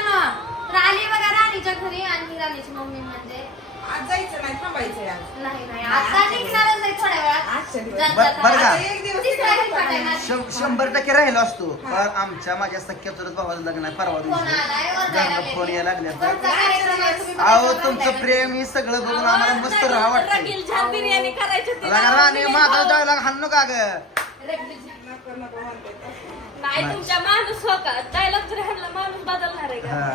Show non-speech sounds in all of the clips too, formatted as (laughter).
मित्रांनो राणी बघा राणीच्या घरी आणि राणीची मम्मी म्हणजे आज जायचं नाही थांबायचं आज. नाही नाही आता निघणारच आहे थोड्या वेळात. आजच्या दिवस जाता बर- बरं का? आता एक दिवस. शं- शंभर टक्के राहिलो असतो. पण आमच्या माझ्या सख्या चुलत भावाचं लग्न आहे परवा फोन आलाय, दिवशी घरनं फोन यायला लागले कोणता कार्यक्रम आहे? तुम्ही अहो तुमचं लागलाय. प्रेम हे सगळं बघून आम्हाला मस्त राहा वाटतं रगील छान बिर्याणी करायची होती. लगा राणी माझा डायलॉग हाणू का ग? रगडीची. नको नको म्हणते तर. तुमच्या माणूस हो का डायलॉग जरी हाणला माणूस बदलणार आहे का हा.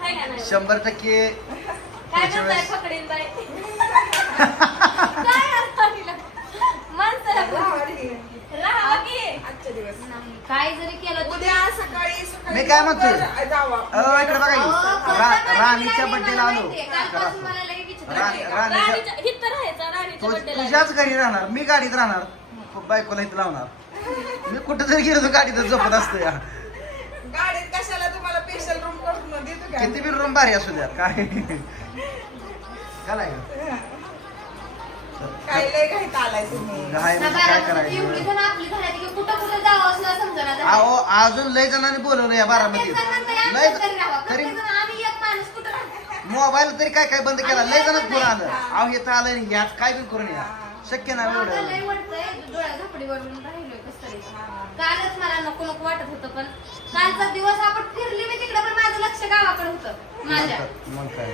हाय का नाही शंभर टक्के काय पुढच्या म्हणताय वेळेस फकडीन बाई (laughs) काय अर्थ दिला? माणसाला राहा रे. राहा की आजच्या दिवस नाही, काय जरी केलं तरी उद्या सकाळी सकाळी मी काय म्हणतोय? लवकर जावा. अहो, इकडे बघा अहो, की. कोणता रा- कार्यक्रम राणीच्या आहे बड्डेला मला आलो माहितीये. कालपासून मला लई विचित्र रा- वाटतंय. राणीच्या राणीच्या हित राहायचा राणीच्या तू बड्डेला तुझ्याच घरी राहणार मी गाडीत राहणार बायकोला इथं लावणार कुठे जरी गेलो तर गाडीतच झोपत असतो या. गाडीत कशाला तुम्हाला स्पेशल रूम करून देतो का? किती बी रूम भारी असू द्या काय? काय काय लय घाईत आलाय तुम्ही. काय म्हणजे काय एवढी करायचं? जण आपली झाली की कुठं कुठं जावं असं समजेना झालंय. अहो अजून लय जणांनी बोलवलं या बारामतीत. जण लय. तरी प्रत्येक जण आम्ही एक माणूस कुठं राहतो? मोबाईल तरी काय काय बंद केला? लय जणच फोन आलं अहो येतं आलं आणि यात काय बी करून या. शक्य नाही माझं लय एवढं वाटतंय, डोळ्या झापडीवरून राहिलोय कसं तरी. कालच मला नको नको वाटत होतं पण कालचा दिवस आपण फिरली मी तिकडे पण माझं लक्ष गावाकडे होतं. माझ्या. मग काय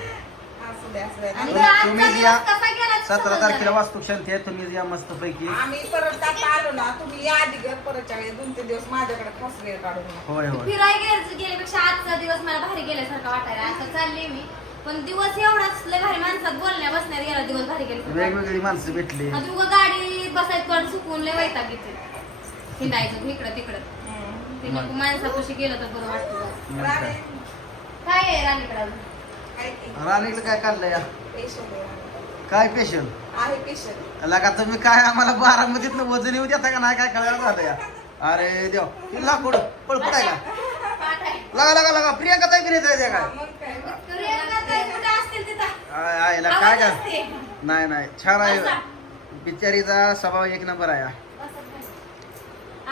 असू दे असू दे. आणि आणि तो आजचा तुम्ही दिवस या कसा गेला ते सतरा समजलं तारखेला नाही. वास्तू शांती आहे तुम्ही या मस्त पैकी आम्ही परत आता आलो ना तुम्ही या आधी घर परतच्या वेळेस दोन तीन दिवस माझ्याकडे खास वेळ काढून या. होय होय. फिरायला गेल्या- गेल्यापेक्षा आजचा दिवस मला भारी गेल्यासारखा वाटायला. आता चालले मी. पण दिवस एवढाच लय भारी माणसात बोलण्या बसण्यात गेला दिवस भारी गेला. वेगवेगळी माणसं भेटली. उगा गाडी बसायचं पण चुकून लय वैताग येते हिंडायचं इकडं तिकडं. ते नको माणसापाशी गेलं तर बरं वाटतं. मग काय काय आहे राणीकडे अजून? काय ते? राणीकडे काय काढलं या. काय पेशल? आहे पेशंट लगा तुम्ही काय आम्हाला बारामतीत वजन येऊ देता का नाही? काय कळायला झालं या? अरे देव हे लाकूड पळपट आहे का पाठ आहे. लगा लगा लगा. प्रियांका ताई बिने काय मग काय? प्रियंका आयला काय असते. नाही नाही. छान आहे. बिचारीचा स्वभाव एक नंबर आहे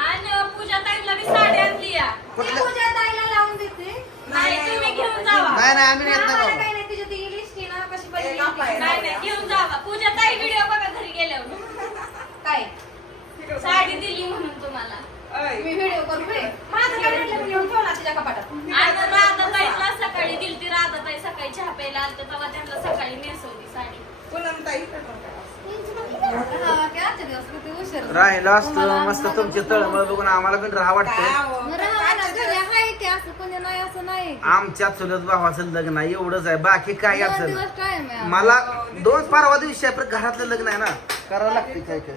आणि पूजा ताईला मी साडी आणली या. मी कुठल्या पूजा ताईला लावून देते. नाही तुम्ही घेऊन जावा. नाही नाही आम्ही नाही काही नाही तुझ्या ती लिस्ट आहे ना कशी ए, पाहिजे बापा आहे. नाही नाही घेऊन जावा. पूजा ताई व्हिडिओ बघा घरी गेल्यावर. (laughs) काय? साडी दिली म्हणून तुम्हाला. मी व्हिडिओ करू व्हय? माझं काय म्हटलं मी नेऊन ठेवला तुझ्या कपाटात? आणि राधा ताईला सकाळी दिली ती राधा ताई सकाळी चहा प्यायला आलते तेव्हा त्यांना सकाळी नेसवली साडी. पूनम ताई इकडं पण करा. हा, काय आजचे दिवस किती उशीर झाला. राहिलं असतं तुम्हाला मस्त तुमचे तळमळ बघून आम्हाला पण राहा बरं, हा? ना, आजच्या घरी दिवस- आहे ते असं कोणी नाही असं नाही. आमच्या चुलत भावाचं लग्न आहे एवढंच आहे. बाकी काय दोन याचं दिवस time आहे. मला दोन परवा दिवशी घरातलं लग्न आहे ना. करावं लागते काय काय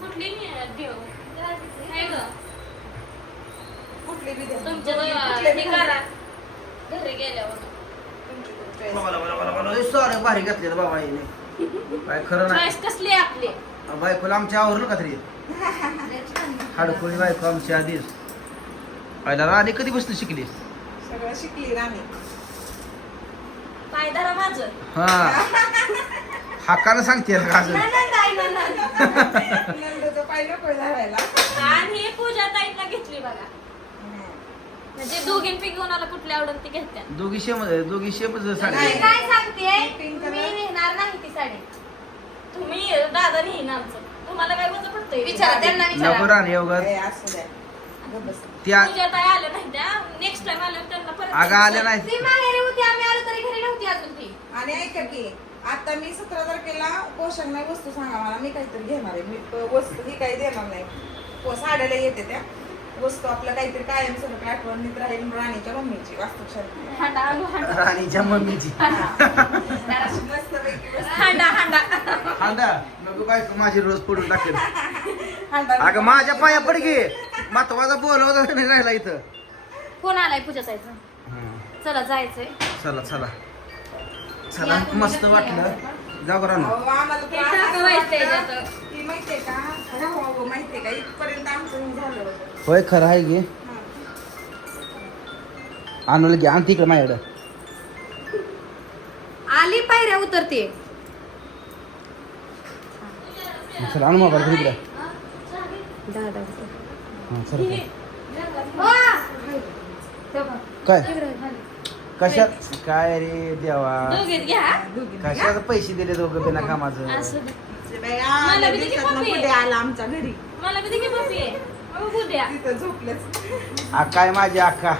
कुठली ने- देव नाही ग कुठली बी द्या. तुमच्या कुठले बी हे द्या. करा घरी गेल्यावर. तुमची तुमची choice. बाबा, बाबा, बाबा, बाबा, सॉरी भारी घातलेलं बाबा हिने काय खरं नाही. चॉईस कसली आहे आपली बायकोला आमच्या आवरलं का तरी. (laughs) हाडकोळी बायको आमची आधीच. पहिला राणी कधी बसली शिकली? सगळं शिकली राणी. पाय धरा माझं. हा. हाकानं सांगते का अजून (laughs) पाय नको धरायला आणि ही पूजा ताईला घेतली बघा हम्म. म्हणजे दोघींपैकी कोणाला कुठली आवडून ती घेत्या. दोघी शेम दोघी शेमच साडी नाही. काय सांगते? Pink मी. नेणार नाही ती साडी. तुम्ही दादा नाही ना आमचं. तुम्हाला काय बंद पडतंय? विचारा त्यांना नको विचारा राणी अवघड ए, असू द्या. गप्प बस. त्या पूजा ताई आल्या नाही त्या. नेक्स्ट टाइम आल्या त्यांना परत अगं आल्या नाही. ती माहेरी होती. आम्ही आलो तरी घरी नव्हती अजून ती. आणि ऐका की आता मी सतरा तारखेला पोषक नाही वस्तू सांगा मला. मी काहीतरी घेणार आहे. मी प- वस्तू ही काही देणार नाही. प- साड्याला येते त्या. वस्तू आपलं काहीतरी कायम सगळं आठवणीत राहील राणीच्या मम्मीची वास्तुशांती हांडा आणू हांडा. राणीच्या मम्मीची. मस्त हांडा हांडा. हांडा नको बायको माझी रोज पडून टाकेल. हांडा. अगं माझ्या पाया पड गे महत्त्वाचा बोलवता नाही राहिला इथं. कोण आलाय पूजा ताईचा चला जायचंय. चला चला. चला मस्त वाटलं. अहो, आम्हाला हे असा माहितीये वाटला. त्याचं. ती माहितीये का? माहितीये का? इथपर्यंत आमचं हे झालं. होतं होय खरं आहे गे हा. आणलं घे आण तिकडे माझ्याकडं. आली पायऱ्या उतरते. चला आणू मोबाईल तिकडे. दादा हां वा! काय? कशा काय रे देवा? दोघीत घ्या कशाचं पैसे दिले दोघं बिना कामाचं? असू दे. ते बाई आल्या बी दे की दिवसातनं पप्पी. पुढे आला आमच्या घरी. मला बी देखील पप्पी आहे. मग उद्या तिथं झोपलेच काय माझी अक्का?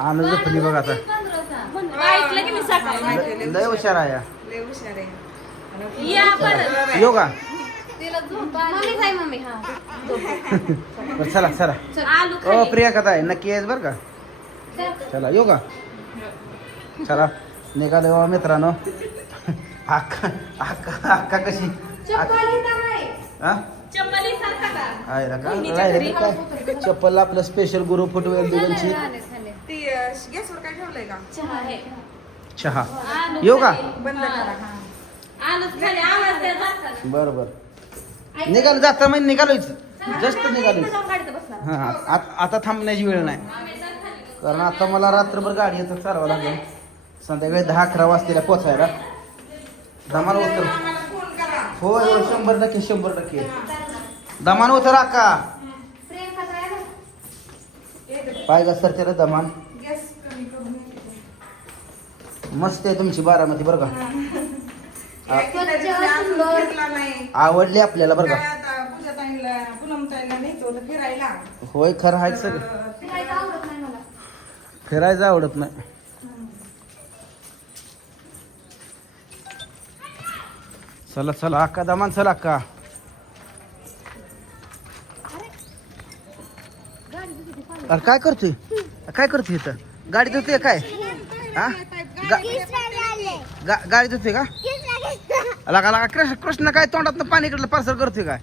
आणू झोपली बघ आता. ऐकलं की मी सकाळी लय- लय हुशार आहे. लय हुशार आहे. या परत. येऊ का? तिला झोप मम्मीच आहे मम्मी. हा. बरं चला चला. आलू ओ खाली. प्रिया कथा आहे नक्की आहेस बरं का? चला. येऊ का? चला निघालो मित्रांनो. अक्का कशी? चप्पल. हा? आपलं स्पेशल गुरु झाले. ती गॅसवर काय ठेवलंय का? चहा आहे. चहा. आलू येऊ का? हा. बरं बरं. निघाल जाता म्हणजे निघालोच जस्ट निघालो. हा आता थांबण्याची वेळ नाही. कारण आता मला रात्रभर गाडी चालवावं लागेल. संध्याकाळी दहा अकरा वाजतेला पोचायला दमाला उतर. आम्हाला फोन करा. होय होय शंभर टक्के शंभर टक्के. दमान उतर अक्का. प्रियंका तर आहे ना? पाय घसरते रे दमान. मस्त आहे तुमची बारामती बरं का? आवडली आपल्याला बरं काय का होय खरं आहे तर फिरायचं आवडत नाही मला. फिरायचं आवडत नाही चला चला. अक्का दमान चला अक्का अरे काय करतोय? काय करतोय इथं? गाडी धुतोय काय? हा? गा- गाडी धुतोय का? लगा लगा. कृष्ण कृष्ण काय तोंडात पाणी इकडलं पार्सल करतोय काय?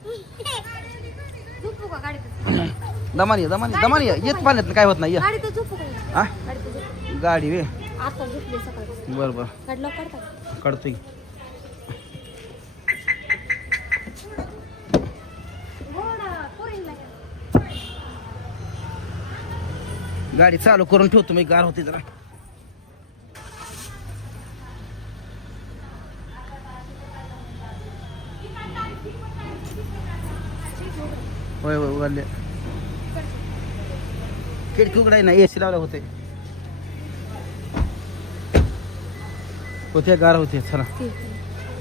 झोपू का गाडीत? दमान ये दमान ये दमान ये. येत पाण्यात काय होत नाही ये. गाडीत झोपू का? हा? गाडीत झोपू. गाडी वे. आता झोपली सकाळी बर बर. काढलं काढता काढतोय. गाडी चालू करून ठेवतो मी गार होती जरा. होय होय उघडले खिडकी उघडाय नाही एसी लावला होते होते गार होते चला.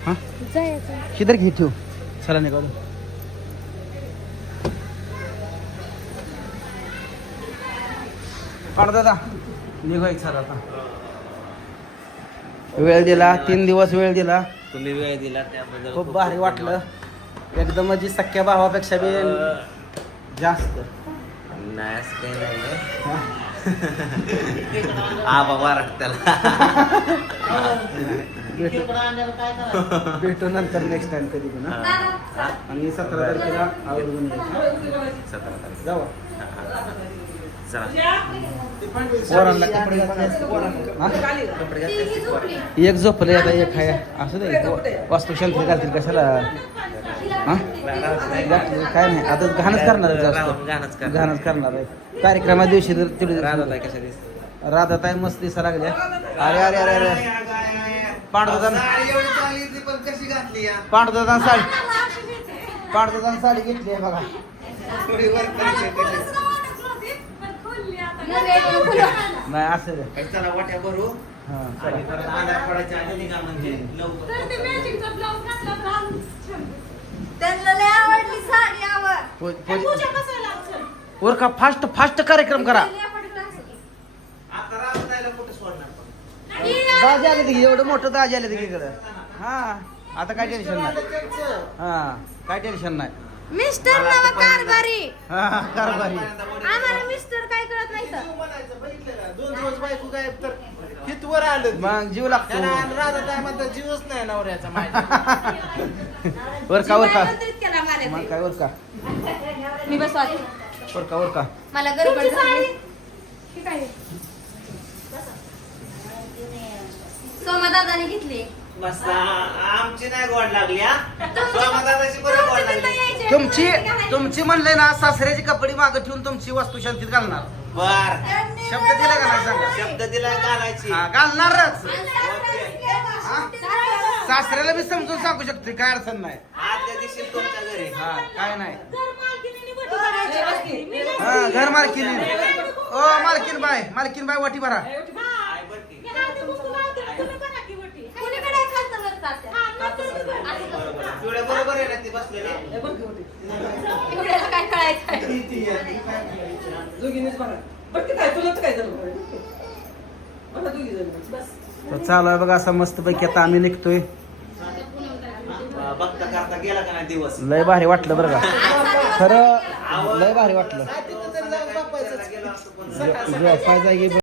हा? किधर घे ठेव? चला निघालो. पाड दादा. निघाय चला आता. वेळ दिला तीन दिवस वेळ दिला. तुम्ही वेळ दिला त्याबद्दल खूप भारी वाटलं. एकदम म्हणजे सख्या भावापेक्षा बी जास्त. नाही असं काही नाही? (laughs) आबा त्याला. भेटू भेटू नंतर नेक्स्ट टाइम कधी पण? आणि सतरा तारखेला यायचं. सतरा तारीख जाऊ. पोरांना कपडे हा? कपडे. एक झोपले आता एक आहे. असं दे वास्तुशांती घालतील कशाला? हा? काय नाही. आता घाणच करणार घाणच जास्त. करणार. घाणच करणार आहे. कार्यक्रमा दिवशी तर तेवढी आहे कशा दिसत? राधाताई मस्त दिसा लागल्या अरे अरे अरे अरे. पांडुदान कशी घातली या पांडुदान साडी पांडुदान साडी घेतली बघा. नाही असं दे. चला वाट्या हा, आणि चला. परत पडायच्या आधी निघा म्हणजे लवकर. त्यांना लय आवडली साडी आवड पो- पो-. वर का फास्ट फास्ट कार्यक्रम करा लय आवडलं असं. आता राहत जायला कुठे सोडणार पण? दाजी आले एवढं मोठं दाजी आले तिघे इकडं हा आता काय टेन्शन नाही हा काय टेन्शन नाही मिस्टर नवा कारभारी. हा कारभारी. आम्हाला मिस्टर काय कळत नाही तर. दोन दिवस बायको काय तर कितवर आलं मग जीव लागतो. राहत आहे म्हणतात जीवच नाही नवऱ्याचा (laughs) वर का वर का? केला मला मग ते. काय वर का? मी बसवाली वर का वर का? मला गडबड झाली. ठीक आहे. सोमा दादाने घेतली. मस्त. आमची नाही गोड लागली हा. स्वामादादाची बरं गोड लागली. तुमची तुमची म्हणले ना सासऱ्याची कपडे मागे ठेवून तुमची वस्तू शांतीत घालणार. बर. शब्द दिला का नाही सांगा? शब्द दिला घालायची. हा, घालणारच. सासऱ्याला. बी समजून सांगू शकते काय अडचण नाही. आदल्या दिवशी तुमच्या घरी. हा काय नाही. घर मालकीणीने वटी भरायची असते. मी नाही. हा घर मालकीने. ओ मालकीन बाय मालकीन बाय वाटी भरा. आहे बरं की. कुणीकडे आहे खालचं वरचं आत्या? बरोबर आहे. पिवळ्या बरोबर आहे ना ती बसलेली एवढ्याला काय कळायचं? आहे? दोघींनीच बघा. बरं की काय तुला तर काय झालं? बघा दोघी जण बस. तर चालू आहे बघा असा मस्त पैकी आता आम्ही निघतोय. बघता करता गेला का नाही दिवस लय भारी वाटलं बरं का? खरं लय भारी वाटलं. झोपायचा